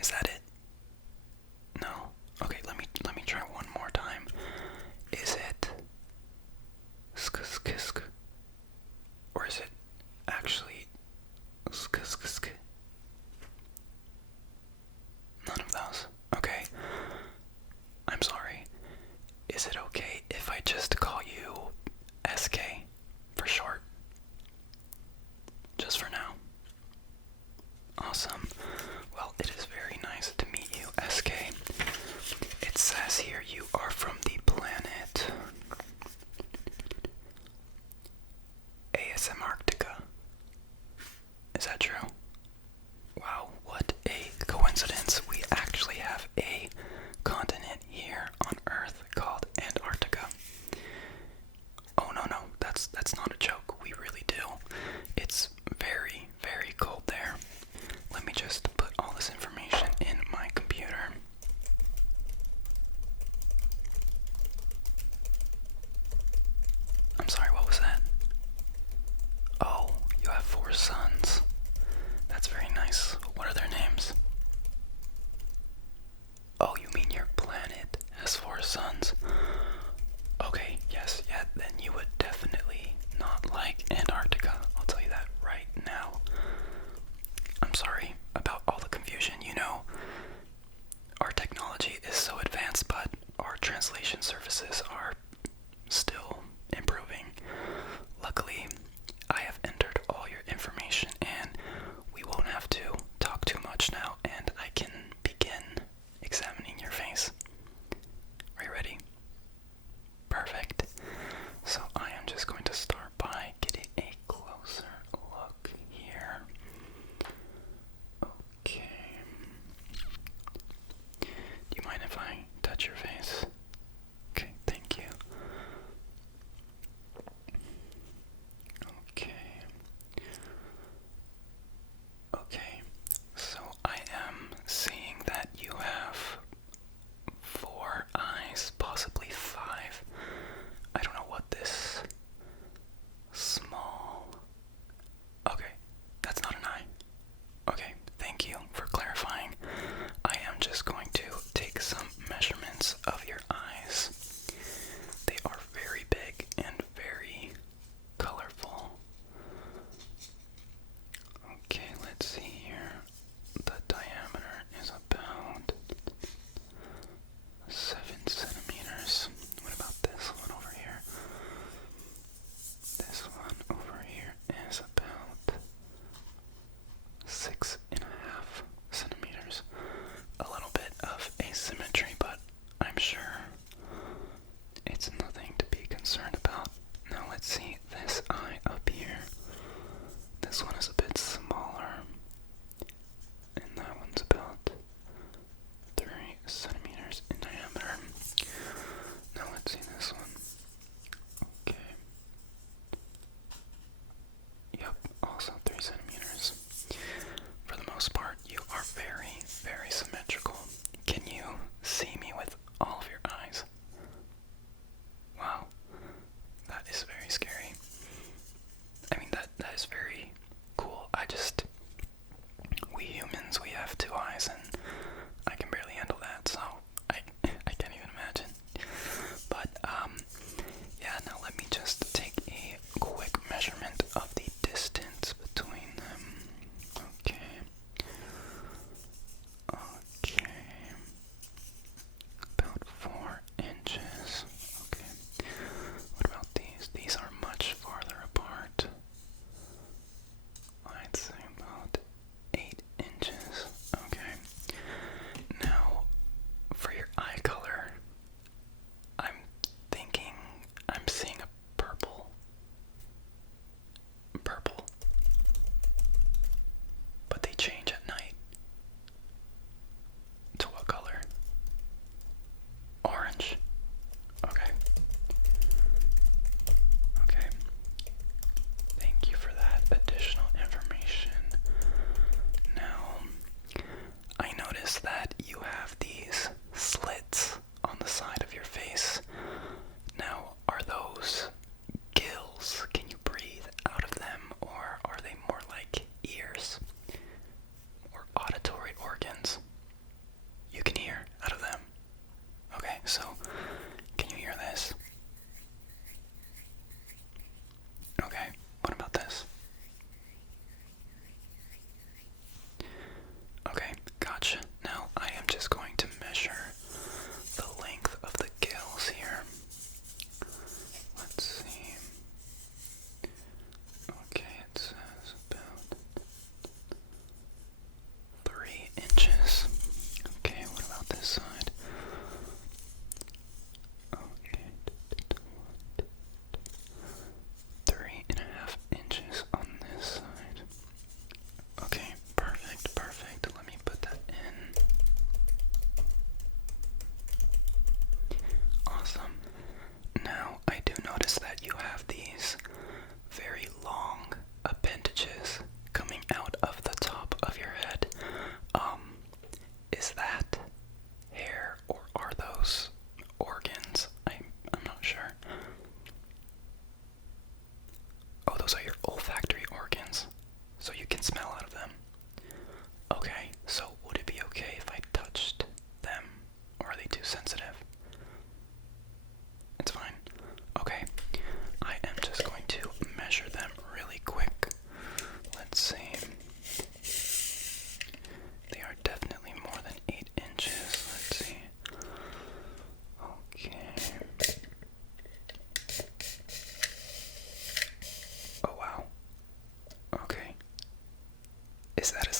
Is that it? No. Okay, let me try one more time. Is it sk sk sk? Or is it actually sk sk sk? None of those. Okay. I'm sorry. Is it okay if I just call you SK for short? Just for now. Awesome. Well, it is very nice to meet you, SK. It says here you are from the planet ASM Arctica. Is that true? Wow, what a coincidence. We actually have a continent here on Earth called Antarctica. Oh no, that's not a joke. We really do. It's very, very cold there. Let me just put all this information in my computer. I'm sorry, what was that? Oh, you have 4 sons. That's very nice. What are their names? Oh, you mean your planet has 4 sons? Okay, yes, yeah, then you would definitely not like Antarctica. I'll tell you that right now. I'm sorry about all the confusion. You know, our technology is so advanced, but our translation services are still improving. Luckily, I have entered all your information and we won't have to talk too much now, and I can begin examining your face. Are you ready? Perfect. So I am just going to start by getting a closer look here. Okay. Do you mind if I touch your face? Okay, thank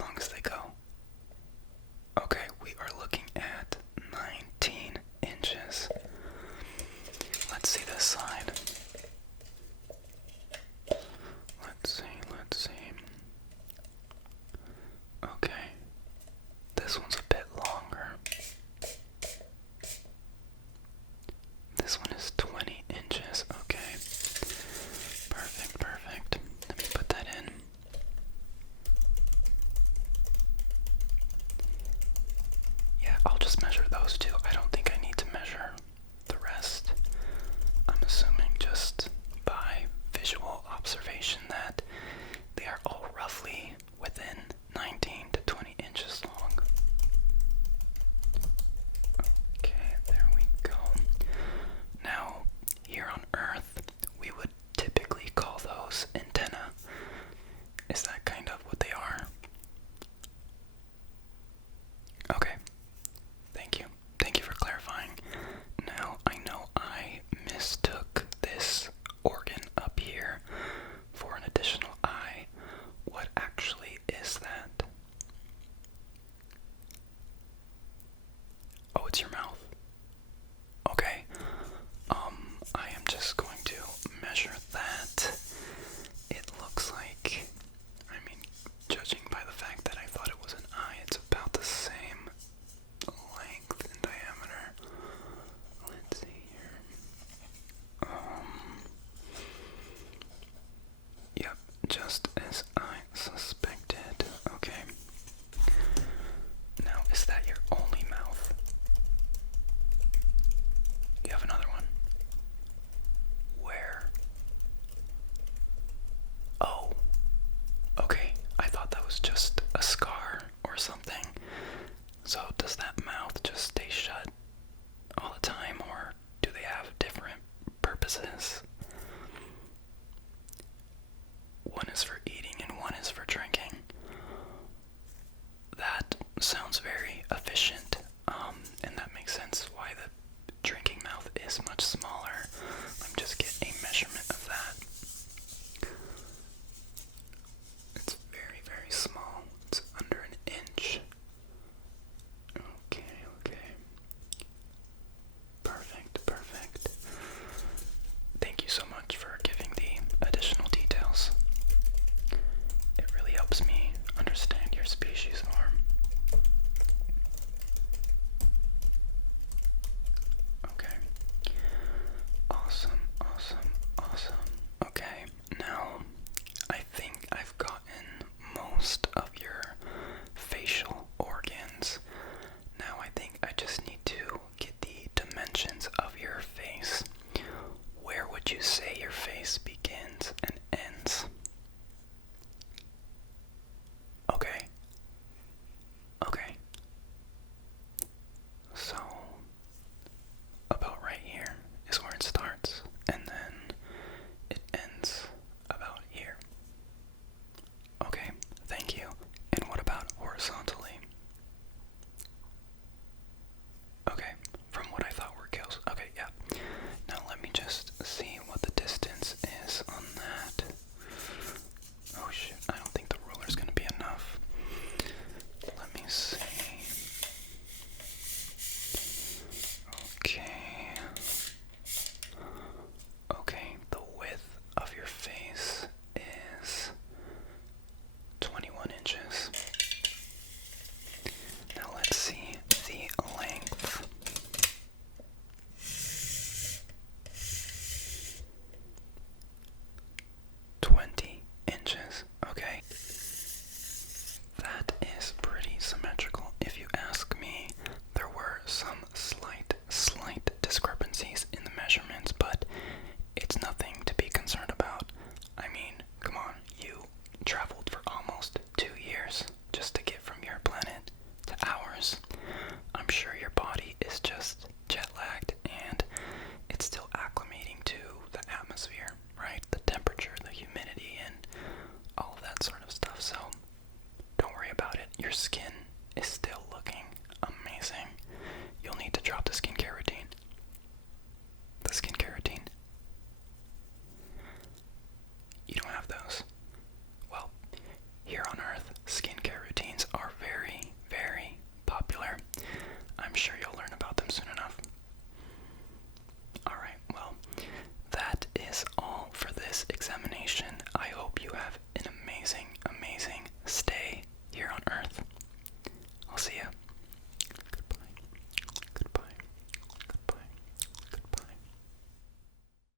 long as they go. Okay, we are looking at 19 inches. Let's see this side. Let's see. Okay, this one's a bit longer. This one is 20 inches. Okay, perfect. Let me put that in. Yeah, I'll just measure those two. I don't think I need to measure the rest. I'm assuming just by visual observation that they are all roughly within 19 to 20 inches long. Okay, there we go. Now, here on Earth, we would typically call those antenna. Is that kind of what they are? Okay. Thank you. Thank you for clarifying. Now, I know I mistook this organ up here for an additional eye. What actually is that? Oh, it's your mouth. Okay. I am just going to measure that. It looks like, judging by the fact that I thought it was an eye, it's about the same length and diameter. Let's see here. Yep, just as I suspected. Okay. Now, is that your only mouth? You have another one? Where? Oh. Okay, I thought that was just a scar or something. So does that mouth just stay shut all the time, or do they have different purposes? One is for eating and one is for drinking. That sounds very efficient, and that makes sense why the drinking mouth is much smaller. Let me just get a measurement of that. It's very small. It's under an inch. Okay. Perfect. Thank you so much for giving the additional details. It really helps me understand your species more. Okay. Awesome. Okay, now I think I've gotten most of your facial organs. Now I think I just need to get the dimensions of your face. Where would you say your face begins and ends? Okay. So, about right here is where it starts, and then it ends about here. Okay, thank you. And what about horizontally? Okay, from what I thought were gills. Okay, yeah. Now let me just see what the distance is on that. Oh shit, I don't think the ruler's gonna be enough. Let me see. Okay, the width of your face is 21 inches. Now let's see the length. 20 inches. Okay. That is pretty symmetrical. If you ask me, there were some slight discrepancies in the measurements, but it's nothing to be concerned about. Come on, you traveled for almost 2 years just to get from your planet to ours. I'm sure your body is just